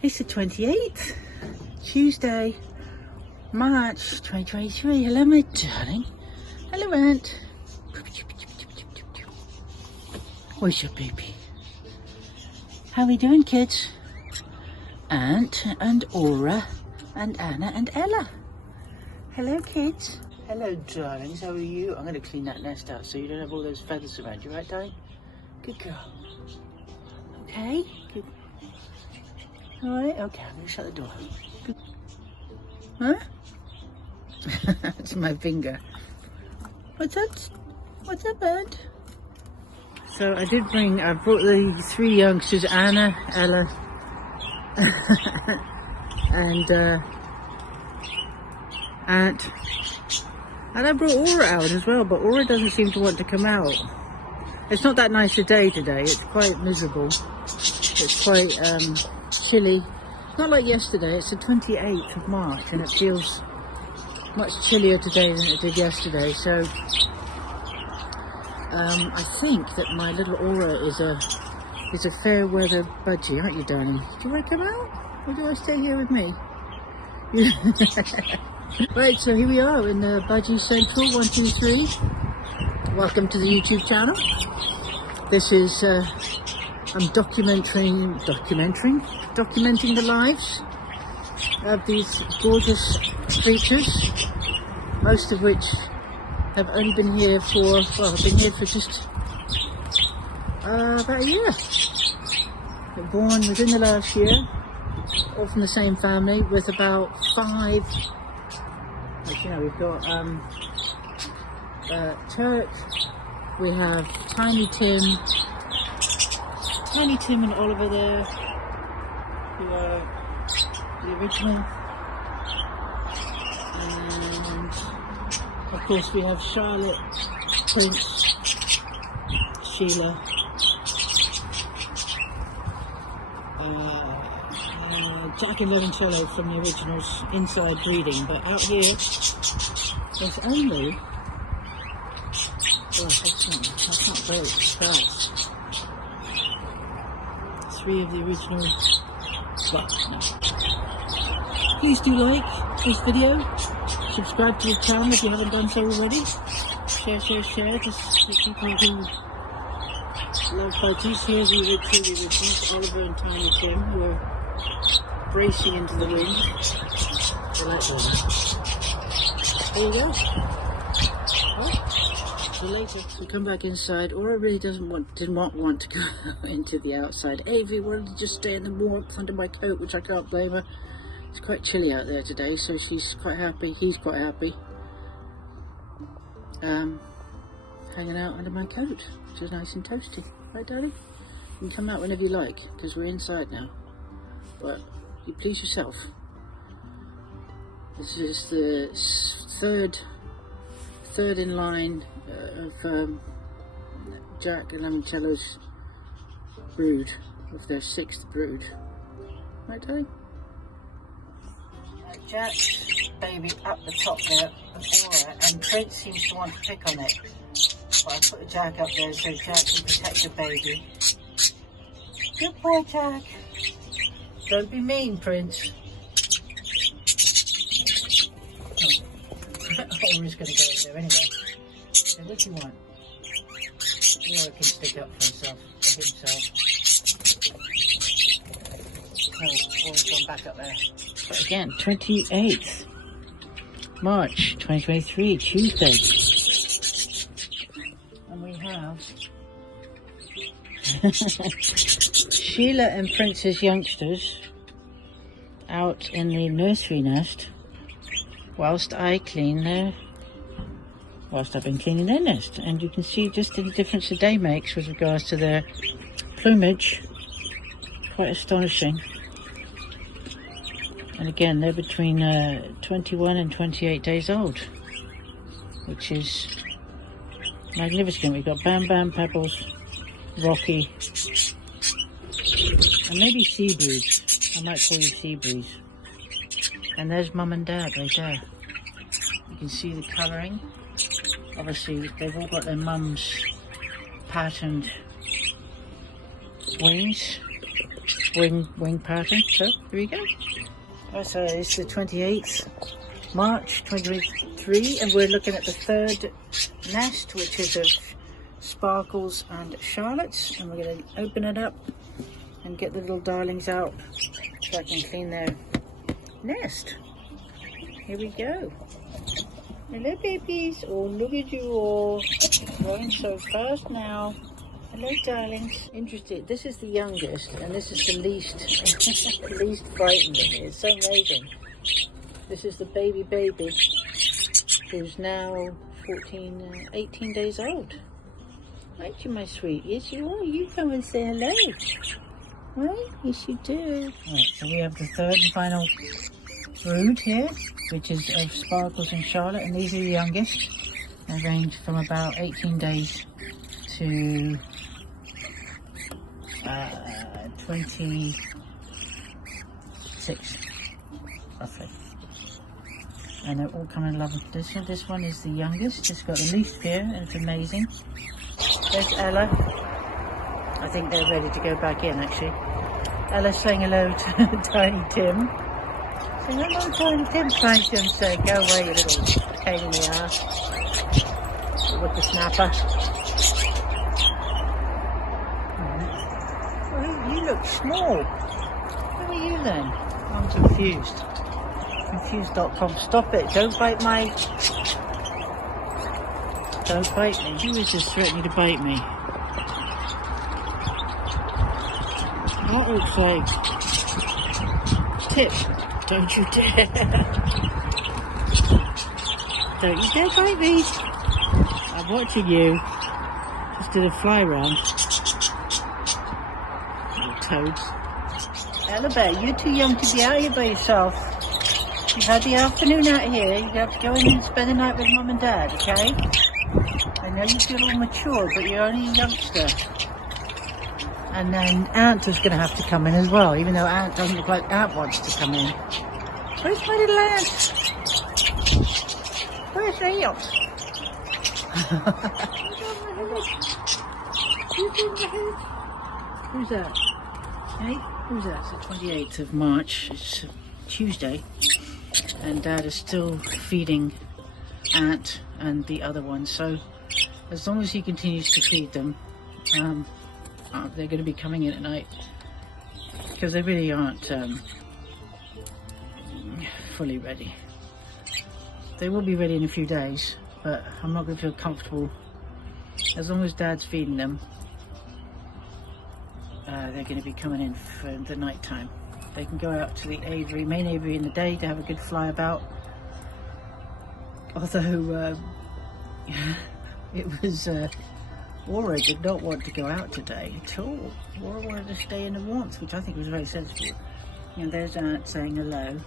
It's the 28th, Tuesday, March 2023. Hello, my darling. Hello, Aunt. Where's your baby? How are we doing, kids? Aunt and Aura and Anna and Ella. Hello, kids. Hello, darlings. How are you? I'm going to clean that nest out so you don't have all those feathers around you, right, darling? Good girl. Okay. Good. All right. Okay. I'm going to shut the door. Good. Huh? It's my finger. What's that? What's that, bud? So I brought the three youngsters, Anna, Ella, and Aunt. And I brought Aura out as well, but Aura doesn't seem to want to come out. It's not that nice a day today. It's quite miserable. It's quite chilly. Not like yesterday. It's the 28th of March and it feels much chillier today than it did yesterday. So I think that my little Aura is a fair weather budgie, aren't you, darling? Do you want to come out? Or do I stay here with me? Right, so here we are in the Budgies Central 123. Welcome to the YouTube channel. This is I'm documenting the lives of these gorgeous creatures, most of which have only been here for just about a year. They're born within the last year, all from the same family, with about 5. You know, we've got Turk, we have Tiny Tim and Oliver there, who are the original, and of course we have Charlotte, Prince, Sheila, Jack and Lemoncello from the originals inside breeding, but out here there's only, gosh, that's not very fast. 3 of the original, well, no. Please do like this video, subscribe to the channel if you haven't done so already, share, just for people who love Budgies. Here's the originals, Oliver and Tiny Tim, who are bracing into the wind. I like that. There you go. Well, see you later. So come back inside. Aura really did not want to go into the outside. Avi wanted to just stay in the warmth under my coat, which I can't blame her. It's quite chilly out there today, so she's quite happy. He's quite happy. Hanging out under my coat, which is nice and toasty. Right, darling? You can come out whenever you like, because we're inside now. But you please yourself. This is the third in line of Jack and Lemoncello's brood, of their 6th brood. Right, darling? Jack's baby up the top there of Aura, and Prince seems to want to pick on it. But I put the Jack up there so Jack can protect the baby. Good boy, Jack. Don't be mean, Prince. Aura's going to go in there anyway. So what do you want? Aura can stick up for himself. Oh, Aura's gone back up there. But again, 28th March 2023, Tuesday. And we have Sheila and Prince's youngsters out in the nursery nest whilst I've been cleaning their nest. And you can see just the difference the day makes with regards to their plumage. Quite astonishing. And again, they're between 21 and 28 days old, which is magnificent. We've got Bam Bam, Pebbles, Rocky, and maybe Seabreeze. I might call you Seabreeze. And there's Mum and Dad right there. You can see the colouring. Obviously, they've all got their mum's patterned wings, wing pattern. So here we go. So it's the 28th March 2023, and we're looking at the third nest, which is of Sparkles and Charlottes, and we're going to open it up and get the little darlings out so I can clean their nest. Here we go. Hello babies. Oh, look at you all growing so fast now. Hello darlings. Interesting. This is the youngest and this is the least frightened of me. It's so amazing. This is the baby who's now 18 days old. Aren't you, my sweet? Yes you are. You come and say hello. Right? Yes you do. Right, so we have the third and final brood here, which is of Sparkles and Charlotte, and these are the youngest. They range from about 18 days to 26, roughly. And they're all coming in lovely condition. This one is the youngest. It's got the least here, and it's amazing. There's Ella. I think they're ready to go back in, actually. Ella's saying hello to Tiny Tim. Saying hello, Tiny Tim. Tiny Tim saying, go away, you little pain in the ass. Whippersnapper. Well, you look small. Who are you then? I'm confused. Confused.com. Stop it. Don't bite my... Don't bite me. Who is this threatening to bite me? That looks like... Tip. Don't you dare. Don't you dare bite me. I'm watching you. Just did a fly round. Little toads. Ella Bear, you're too young to be out here by yourself. You've had the afternoon out here. You have to go in and spend the night with Mum and Dad, okay? I know you feel all mature, but you're only a youngster. And then Aunt is going to have to come in as well, even though Aunt doesn't look like Aunt wants to come in. Where's my little Aunt? Where's Aunt? Who's that? Hey? Who's that? It's the 28th of March. It's Tuesday. And Dad is still feeding Aunt and the other one. So as long as he continues to feed them, they're going to be coming in at night. Because they really aren't fully ready. They will be ready in a few days, but I'm not going to feel comfortable. As long as Dad's feeding them, they're going to be coming in for the night time. They can go out to the aviary, main aviary in the day to have a good fly about. Although it was Aura did not want to go out today at all. Aura wanted to stay in the warmth, which I think was very sensible. And there's Aunt saying hello.